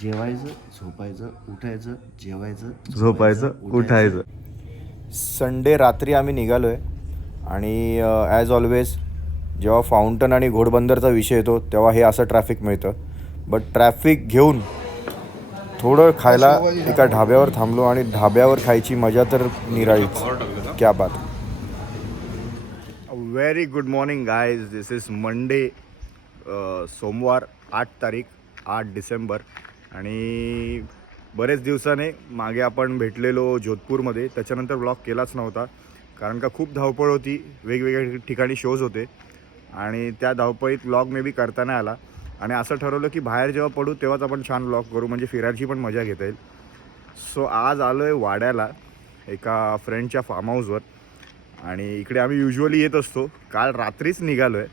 जेवायचं, झोपायचं, उठायचं, जेवायचं, झोपायचं, उठायचं. संडे रात्री आम्ही निघालो आहे आणि ॲज ऑलवेज जेव्हा फाउंटन आणि घोडबंदरचा विषय येतो तेव्हा हे असं ट्रॅफिक मिळतं. बट ट्रॅफिक घेऊन थोडं खायला एका ढाब्यावर थांबलो आणि ढाब्यावर खायची मजा तर निराळीच. क्या बात. Very good morning guys. This is Monday, सोमवार 8 डिसेंबर आणि बरेच दिवसाने मागे आपण भेटलेलो जोधपूरमध्ये. त्याच्यानंतर व्लॉग केलाच नव्हता कारण का खूप धावपळ होती, वेगवेगळ्या ठिकाणी शोज होते आणि त्या धावपळीत व्लॉग मे बी करता नाही आला. आणि असं ठरवलं की बाहेर जेव्हा पडू तेव्हाच आपण छान व्लॉग करू, म्हणजे फिरायची पण मजा घेता येईल. सो आज आलो आहे वाड्याला एका फ्रेंडच्या फार्म हाऊसवर आणि इकडे आम्ही युजली येत असतो. काल रात्रीच निघालो आहे.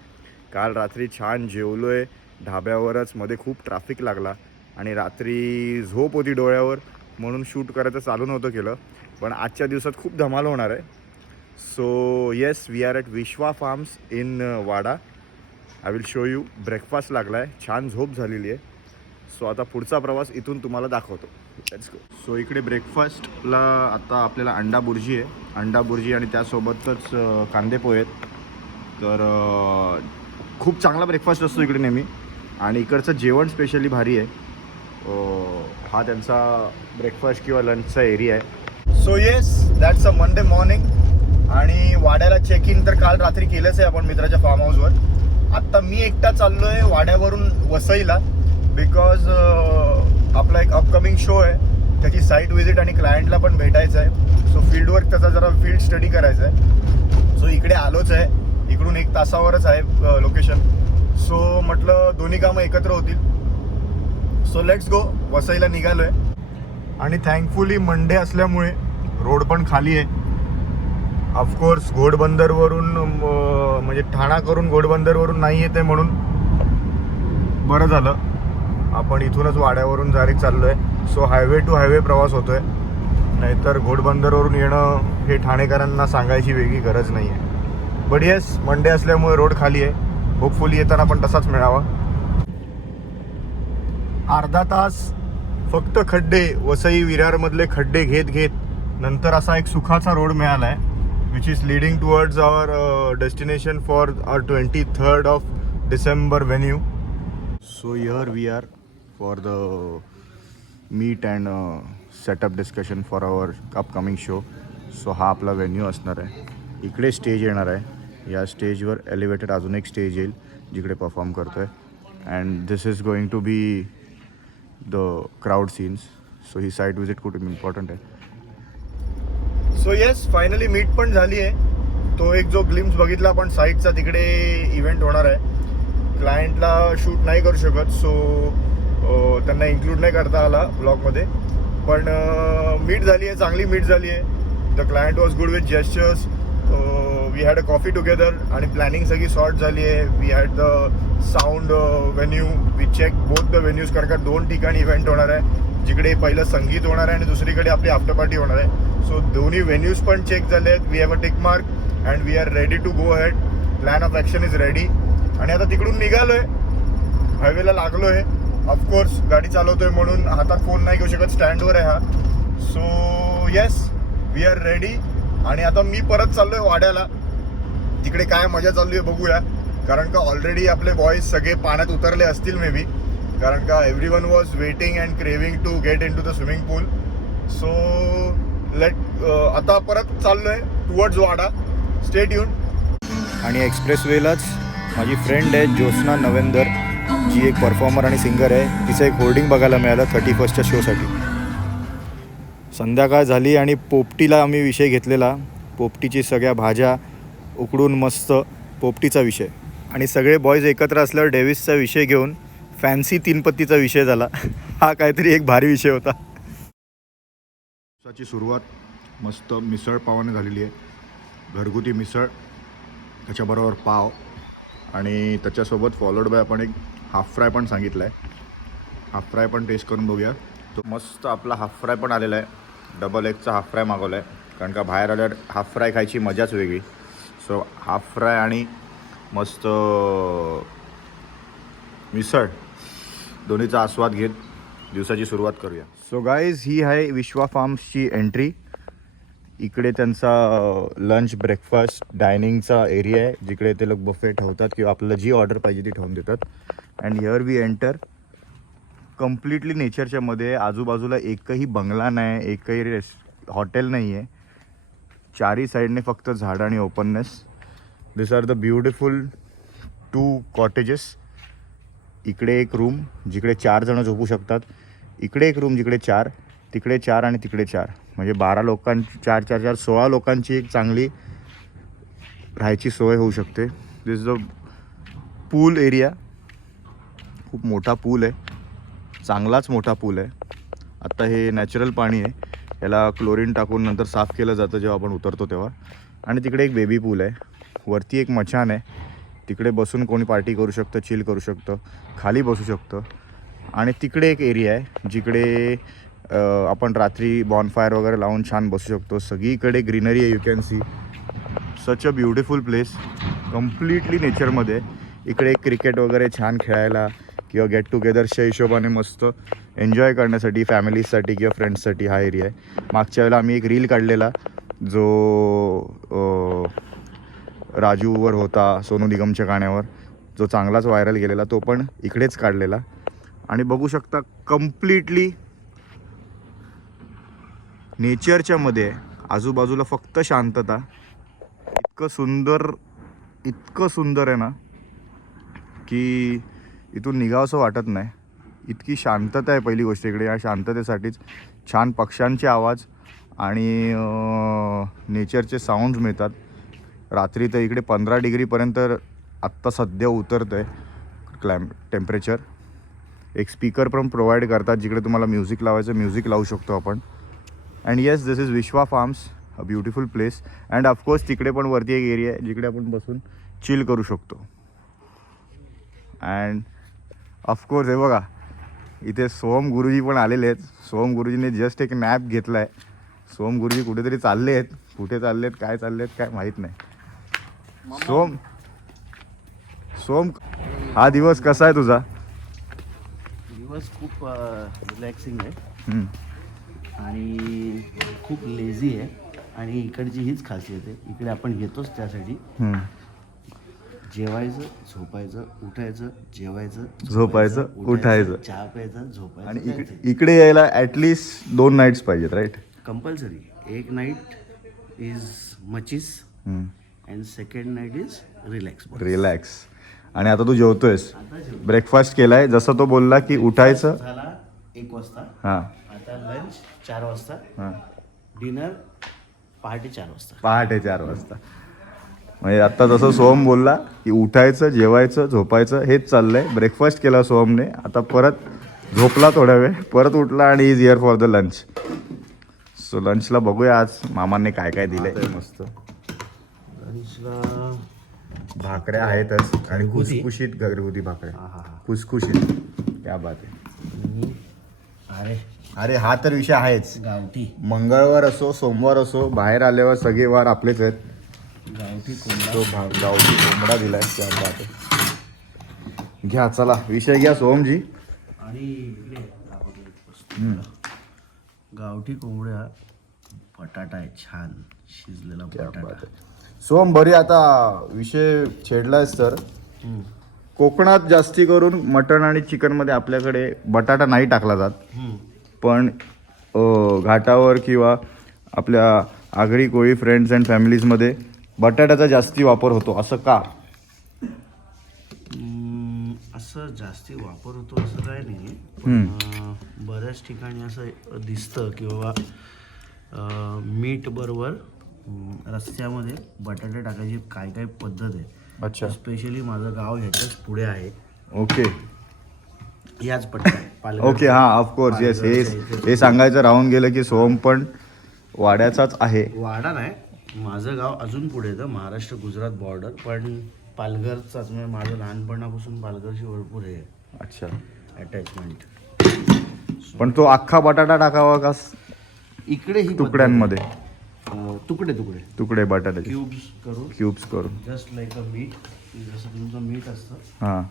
काल रात्री छान जेवलो आहे ढाब्यावरच. मध्ये खूप ट्रॅफिक लागला आणि रात्री झोप होती डोळ्यावर म्हणून शूट करायचं चालू नव्हतं केलं. पण आजच्या दिवसात खूप धमाल होणार आहे. So yes, we are at Vishwa Farms in Wada. I will show you. Breakfast लागला आहे, छान झोप झालेली आहे. सो आता पुढचा प्रवास इथून तुम्हाला दाखवतो. Let's go. सो इकडे ब्रेकफास्टला आता आपल्याला अंडा बुर्जी आहे. अंडा बुर्जी आणि त्यासोबतच कांदे पोहे आहेत. तर खूप चांगला ब्रेकफास्ट असतो इकडे नेहमी आणि इकडचं जेवण स्पेशली भारी आहे. हा त्यांचा ब्रेकफास्ट किंवा लंचचा एरिया आहे. So yes, that's a Monday morning आणि वाड्याला चेक इन तर काल रात्री केलंच आहे आपण मित्राच्या फार्म हाऊसवर. आत्ता मी एकटा चाललो आहे वाड्यावरून वसईला बिकॉज आपला एक अपकमिंग शो आहे, त्याची साईट व्हिजिट आणि क्लायंटला पण भेटायचं आहे. सो फील्डवर्क त्याचा जरा फील्ड स्टडी करायचा आहे. सो इकडे आलोच आहे. इकडून 1 तासावरच आहे लोकेशन. सो म्हटलं दोन्ही कामं एकत्र होतील. So let's go. वसईला निघालो आहे आणि थँकफुली मंडे असल्यामुळे रोड पण खाली आहे. ऑफकोर्स घोडबंदरवरून म्हणजे ठाणा करून घोडबंदरवरून नाही येते म्हणून बरं झालं. आपण इथूनच वाड्यावरून डायरेक्ट चाललो आहे. सो हायवे टू हायवे प्रवास होतो आहे. नाहीतर घोडबंदरवरून येणं हे ठाणेकरांना सांगायची वेगळी गरज नाही आहे. बट येस, मंडे असल्यामुळे रोड खाली आहे. होपफुली येताना पण तसाच मिळावा. अर्धा तास फक्त खड्डे, वसई विरारमधले खड्डे घेत नंतर असा एक सुखाचा रोड मिळाला आहे which is leading towards our destination for our 23rd of December venue. So here we are for the meet and setup discussion for our upcoming show. So हा आपला व्हेन्यू असणार आहे. इकडे स्टेज येणार आहे. या स्टेजवर एलिव्हेटेड अजून एक स्टेज येईल जिकडे परफॉर्म करतो आहे. And this is going to be the crowd scenes. So ही साईट व्हिजिट खूप इम्पॉर्टंट आहे. सो येस, फायनली मीट पण झाली आहे. तो एक जो ग्लिम्स बघितला आपण साईटचा, तिकडे इव्हेंट होणार आहे. क्लायंटला शूट नाही करू शकत, सो त्यांना इन्क्लूड नाही करता आला ब्लॉगमध्ये. पण मीट झाली आहे, चांगली मीट झाली आहे. The client was good with gestures. We had a coffee together आणि प्लॅनिंग सगळी सॉर्ट झाली आहे. We had the sound venue. We check both the venues कारण का 2 ठिकाणी इव्हेंट होणार आहे. जिकडे पहिलं संगीत होणार आहे आणि दुसरीकडे आपली आफ्टर पार्टी होणार आहे. सो दोन्ही व्हेन्यूज पण चेक झाले आहेत. We have a tick mark and we are ready to go head. Plan of action is ready. आणि आता तिकडून निघालो आहे, हायवेला लागलो आहे. ऑफकोर्स गाडी चालवतो आहे म्हणून हातात फोन नाही घेऊ शकत, स्टँडवर आहे हा. So yes, we are ready. आणि आता मी परत चाललो आहे वाड्याला. तिकडे काय मजा चालली आहे बघूया. कारण का ऑलरेडी आपले बॉईज सगळे पाण्यात उतरले असतील मे बी, कारण का everyone was waiting and craving to get in to the swimming pool. So आता परत चाललो आहे टुवर्ड्स वाडा. Stay tune. आणि एक्सप्रेसवेलाच माझी फ्रेंड आहे ज्योत्स्ना नवेंदर, जी एक परफॉर्मर आणि सिंगर आहे. तिचं एक होर्डिंग बघायला मिळालं 31st शोसाठी. संध्याकाळ झाली आणि पोपटीला आम्ही विषय घेतलेला. पोपटीची सगळ्या भाज्या उकडून मस्त पोपटीचा विषय. आणि सगळे बॉयज एकत्र असल्यावर डेव्हिसचा विषय घेऊन फॅन्सी 3 पत्तीचा विषय झाला. हा काहीतरी एक भारी विषय होता. दिवसाची सुरुवात मस्त मिसळ पावाने झालेली आहे. घरगुती मिसळ, त्याच्याबरोबर पाव आणि त्याच्यासोबत फॉलोड बाय आपण एक हाफ फ्राय पण सांगितला आहे. हाफ फ्राय पण टेस्ट करून बघूया. तो मस्त आपला हाफ फ्राय पण आलेला आहे. डबल एगचा हाफ फ्राय मागवला आहे कारण का बाहेर आल्यावर हाफ फ्राय खायची मजाच वेगळी. सो हाफ फ्राय आणि मस्त मिसळ दोन्हीचा आस्वाद घेत दिवसाची सुरुवात करूया. सो गाईज, ही आहे विश्वा फार्म्सची एंट्री. इकडे त्यांचा लंच ब्रेकफास्ट डायनिंगचा एरिया आहे, जिकडे ते लोक बफे ठेवतात किंवा आपल्याला जी ऑर्डर पाहिजे ती ठेवून देतात. And here we enter. Completely नेचरच्या मध्ये. आजूबाजूला एकही बंगला नाही, एकही हॉटेल नाही आहे. चारी साईडने फक्त झाडं आणि openness. This are the beautiful 2 cottages. इकडे एक रूम जिकडे 4 जण झोपू शकतात. इकडे एक रूम जिकडे 4, तिकडे 4 आणि तिकडे 4. म्हणजे 12 लोकांची 4 4 4 16 लोकांची एक चांगली राहायची सोय होऊ शकते. दिस इज द पूल एरिया. खूप मोठा पूल आहे, चांगलाच मोठा पूल आहे. आत्ता हे नॅचरल पाणी आहे, याला क्लोरीन टाकून नंतर साफ केलं जातं जेव्हा आपण उतरतो तेव्हा. आणि तिकडे एक बेबी पूल आहे. वरती एक मचान आहे, तिकडे बसून कोणी पार्टी करू शकतं, चिल करू शकतं, खाली बसू शकतं. आणि तिकडे एक एरिया आहे जिकडे आपण रात्री बॉनफायर वगैरे लावून छान बसू शकतो. सगळीकडे ग्रीनरी आहे. You can see such a beautiful place. Completely नेचरमध्ये. इकडे एक क्रिकेट वगैरे छान खेळायला किंवा गेट टुगेदर्सच्या हिशोबाने मस्त एन्जॉय करण्यासाठी फॅमिलीजसाठी किंवा फ्रेंड्ससाठी हा एरिया आहे. मागच्या वेळेला आम्ही एक रील काढलेला जो राजूवर होता, सोनू निगमच्या गाण्यावर, जो चांगलाच व्हायरल गेलेला, तो पण इकडेच काढलेला. आणि बघू शकता कम्प्लिटली नेचरच्या मध्ये. आजूबाजूला फक्त शांतता. इतकं सुंदर आहे ना की इथून निघावंसं वाटत नाही. इतकी शांतता आहे पहिली गोष्ट इकडे. या शांततेसाठीच छान पक्ष्यांचे आवाज आणि नेचरचे साऊंड्स मिळतात. रात्री तर इकडे 15 डिग्रीपर्यंत आत्ता सध्या उतरतं आहे टेम्परेचर. एक स्पीकर पण प्रोव्हाइड करतात जिकडे तुम्हाला म्युझिक लावायचं, म्युझिक लावू शकतो आपण. अँड येस, दिस इज विश्वा farms, a beautiful place. And of course तिकडे पण वरती एक एरिया आहे जिकडे आपण बसून चिल करू शकतो. अँड ऑफकोर्स हे बघा, इथे सोहम गुरुजी पण आलेले आहेत. सोहम गुरुजीने जस्ट एक नॅप घेतला आहे. सोहम गुरुजी कुठेतरी चालले आहेत. कुठे चालले आहेत, काय चालले आहेत, काय माहीत नाही. सोम, हा दिवस कसा आहे तुझा? दिवस खूप रिलॅक्सिंग आहे आणि खूप लेझी आहे. आणि इकडची हीच खासियत आहे, इकडे आपण येतोच त्यासाठी. जेवायचं, झोपायचं, उठायचं, जेवायचं, झोपायचं, उठायचं, चहा प्यायचं, झोपायचं. आणि इकडे यायला ॲटलिस्ट 2 नाईट्स पाहिजेत, राईट? कंपल्सरी. एक night is matches and second night is relax. आणि आता तू जेवतोयस, आता जेवतो. ब्रेकफास्ट केलाय, जसं तो बोलला की उठायचं झाला 1 वाजता. हां आता लंच 4 वाजता. हां डिनर पहाटे 4 वाजता. पहाटे 4 वाजता. म्हणजे आत्ता जसं सोहम बोलला की उठायचं, जेवायचं, झोपायचं, हेच चाललंय. ब्रेकफास्ट केला सोहमने, आता परत झोपला थोडा वेळ, परत उठला आणि is here for the lunch. So लंचला बघूया आज मामांनी काय काय दिलंय. मस्त लंचला भाकऱ्या आहेतच आणि घरगुती. खुसखुशीत घरगुती भाकऱ्या. हा. खुसखुशीत, क्या बात आहे. अरे अरे हा तर विषय आहेच. गावठी मंगळवार असो, सोमवार असो, बाहेर आल्यावर सगळे वार आपलेच आहेत. गावठी कोंबडा. तो गावठी कोंबडा दिलाय, क्या बात आहे. घ्या, चला विषय घ्या सोहमजी. आणि इकडे गावठी कोंबड्या, बटाटा आहे छान शिजलेला बटाटा. सोहम, बरी आता विषय छेडलायस तर कोकणात जास्ती करून मटण आणि चिकनमध्ये आपल्याकडे बटाटा नाही टाकला जात. पण घाटावर किंवा आपल्या आगरी कोळी फ्रेंड्स अँड फॅमिलीजमध्ये बटाट्याचा जास्ती वापर होतो. असं का? असं जास्ती वापर होतो असं काय नाही. पण बऱ्याच ठिकाणी असं दिसतं की बाबा मीठ बरोबर रस्त्यामध्ये बटाटे टाकायची काय काय पद्धत आहे. अच्छा. स्पेशली माझं गाव ह्याच्याच पुढे आहे. ओके याच पट्ट्यात. ओके, हां, ऑफकोर्स, येस. हे सांगायचं राहून गेलं की सोहम पण वाड्याचाच आहे. वाडा नाही, माझं गाव अजून पुढे येतं, महाराष्ट्र गुजरात बॉर्डर. पण पालघरचाच, म्हणजे माझं लहानपणापासून पालघरशी भरपूर आहे. अच्छा. अटॅचमेंट. पण तो अख्खा बटाटा टाकावा का इकडे ही तुकड्यांमध्ये? तुकडे तुकडे बटाट्याचे क्यूब्स करून करून जस्ट लाईक अ मीट. जसं तुमचं मीठ असतं हां.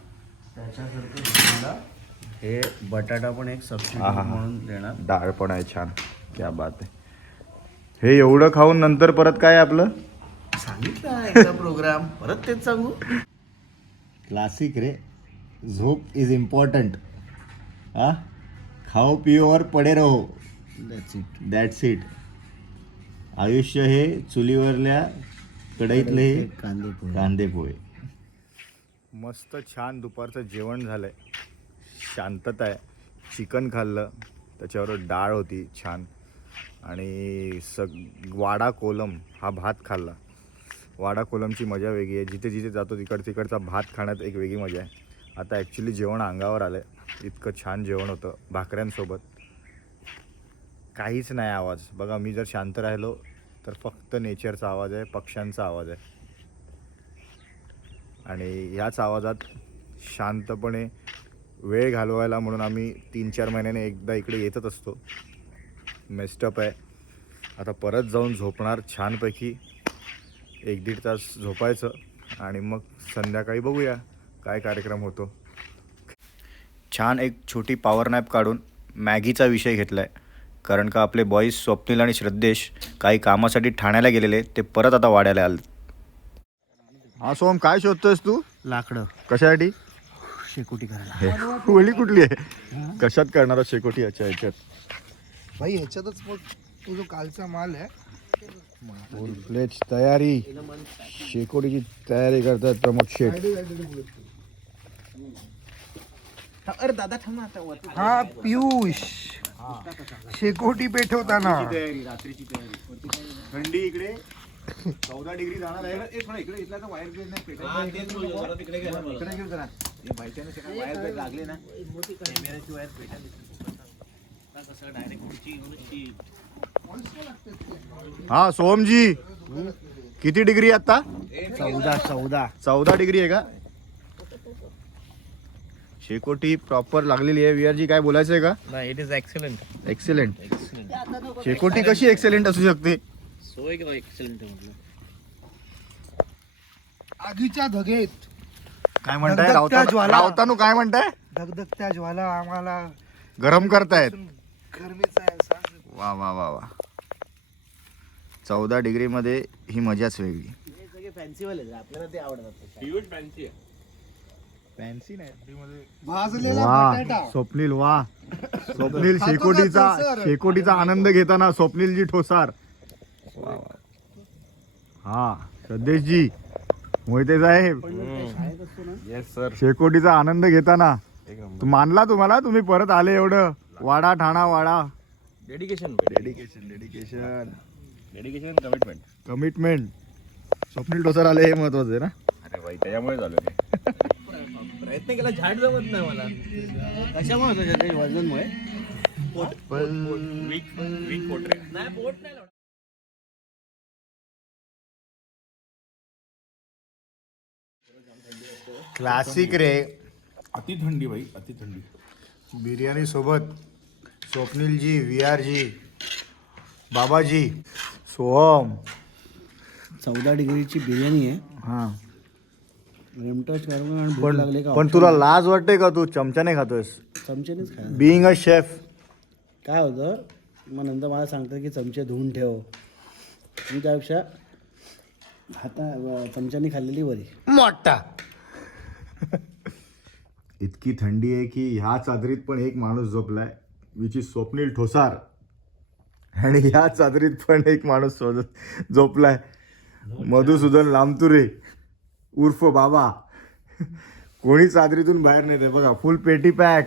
त्याच्यासारखं तुम्हाला हे बटाटा पण एक सबस्टिट्यूट म्हणून देणार. डाळ पण आहे छान. क्या बात आहे. हे एवढं खाऊन नंतर परत काय आपलं सांगितलं एकदा प्रोग्राम, परत तेच सांगू. क्लासिक रे. झोप इज इम्पॉर्टंट. हा, खाओ पिओ और पडे रहो. That's it. आयुष्य हे चुलीवरल्या कढईतले कांदे पोहे. मस्त छान दुपारचं जेवण झालंय. शांतता आहे. चिकन खाल्लं, त्याच्यावर डाळ होती छान, आणि वाडा कोलम हा भात खाल्ला. वाडा कोलमची मजा वेगळी आहे. जिथे जिथे जातो तिकडचा भात खाण्यात एक वेगळी मजा आहे. आता ॲक्च्युली जेवण अंगावर आलं आहे. इतकं छान जेवण होतं भाकऱ्यांसोबत. काहीच नाही आवाज. बघा, मी जर शांत राहिलो तर फक्त नेचरचा आवाज आहे, पक्ष्यांचा आवाज आहे, आणि ह्याच आवाजात शांतपणे वेळ घालवायला म्हणून आम्ही 3-4 महिन्याने एकदा इकडे येतच असतो. मेस्टअप आहे. आता परत जाऊन झोपणार छानपैकी. 1-1.5 तास झोपायचं आणि मग संध्याकाळी बघूया काय कार्यक्रम होतो. छान एक छोटी पॉवर नॅप काढून मॅगीचा विषय घेतला आहे. कारण का आपले बॉईज स्वप्नील आणि श्रद्धेश काही कामासाठी ठाण्याला गेलेले, ते परत आता वाड्याला आले. हा सोम, काय शोधतोयस तू? लाकडं कशासाठी? शेकोटी करायला. होळी कुठली आहे? कशात करणार आहोत शेकोटी? अच्छा, ह्याच्यात. भाई ह्याच्यातच मग तो जो कालचा माल आहे प्लेट तयारी, शेकोटीची तयारी करतात प्रमोद शेठ. हा पियुष शेकोटी पेठवताना थंडी इकडे 14 डिग्री जाणार आहे. हा सोमजी, किती डिग्री आता? 14 डिग्री आहे का? शेकोटी प्रॉपर लागलेली आहे. विहारजी काय बोलायचं आहे का? नाही, इट इज एक्सलेंट. एक्सेलेंट. शेकोटी कशी एक्सेलेंट असू शकते? सो एक्सलेंट म्हटलं. आगीच्या धगेत काय म्हणताय धगधगत्या ज्वाला. रावतानू? काय म्हणताय? धगधगत्या ज्वाला आम्हाला गरम करतायत. गरमीचा अहसास. वा वा वा वा. 14 डिग्री मध्ये ही मजाच वेगळी. सगळे फॅन्सी वाले, आपल्याला ते आवडतात. प्युअर फॅन्सी आहे. फॅन्सी नाही. भाजलेला वा बटाटा. स्वप्नील, वा स्वप्नील शेकोटीचा आनंद घेताना स्वप्नीलजी ठोसार. वा वा. हा श्रद्धेशजी, मोहिते साहेब, येस सर. शेकोटीचा आनंद घेताना तू मानला तुम्हाला, तुम्ही परत आले एवढं. Wada Thana Wada. Dedication commitment. Commitment. Swapnil Thosar आले हे महत्वाचं आहे ना. अरे भाई, त्याच्यामुळे झालं ते. प्रयत्न केला, झाड जमत नाही मला. कशामुळे होतं? वजनमुळे. वीक पोट रे. नाही, पोट नाही लावणार. क्लासिक रे. अति थंडी भाई, अति थंडी. बिर्याणी सोबत स्वप्नीलजी, विहारजी, बाबाजी, सोहम. 14 डिग्रीची बिर्याणी आहे. हा, रेमटच करून आणि भूक लागले का पण तुला लाज वाटते का? तू चमच्याने खातोयस. चमच्यानेच खायला. Being a chef. काय होतं मग, नंतर मला सांगतात की चमचे धुवून ठेव. मी त्यापेक्षा चमच्याने खाल्लेली बरी. मोठा. इतकी थंडी आहे की ह्या चादरीत पण एक माणूस झोपलाय, विच इज स्वप्नील ठोसार. आणि ह्या चादरीत पण एक माणूस झोपलाय, मधुसूदन लामतुरे उर्फ बाबा. कोणी चादरीतून बाहेर नाही. बघा, फुल पेटी पॅक.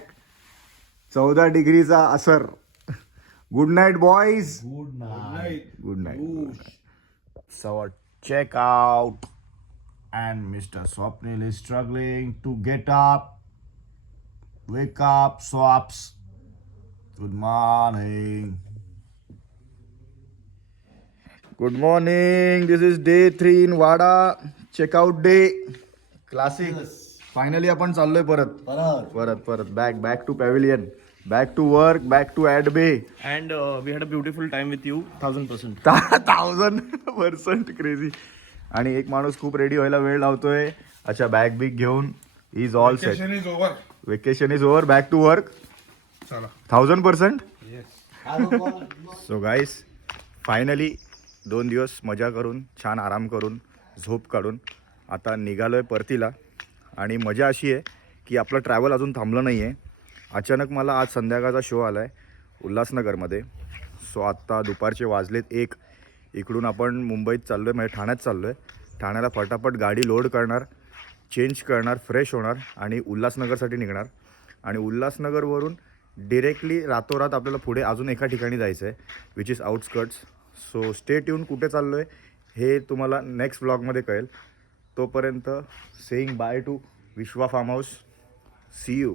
14 डिग्रीचा असर. Good night boys. Good night. So check out, and Mr. Swapnil is struggling to get up. Wake up, Swaps. Good morning. Good morning. This is day 3 in Wada. Check out day. Classic. Finally आपण चाललोय परत back to pavilion. Back to work, back to Ad Bay. And we had a beautiful time with you. 1000%. 1000% crazy. आणि एक माणूस खूप ready व्हायला वेळ लावतोय. अच्छा, बॅग बिग घेऊन. Is all set. Vacation is over, back to work. चला 1000%. सो गाईस फायनली 2 दिवस मजा करून छान आराम करून झोप काढून आता निघालो आहे परतीला. आणि मजा अशी आहे की आपलं ट्रॅव्हल अजून थांबलं नाही आहे. अचानक मला आज संध्याकाळचा शो आला आहे उल्हासनगरमध्ये. सो आत्ता दुपारचे वाजलेत 1. इकडून आपण मुंबईत चाललो आहे, म्हणजे ठाण्यात चाललो आहे. ठाण्याला फटाफट गाडी लोड करणार, चेंज करणार, फ्रेश होणार आणि उल्हासनगरसाठी निघणार. आणि उल्हासनगरवरून डिरेक्टली रातोरात आपल्याला पुढे अजून एका ठिकाणी जायचं आहे which is outskirts. So stay tune. कुठे चाललो आहे हे तुम्हाला नेक्स्ट व्लॉगमध्ये कळेल. तोपर्यंत saying bye to Vishwa farm house. See you.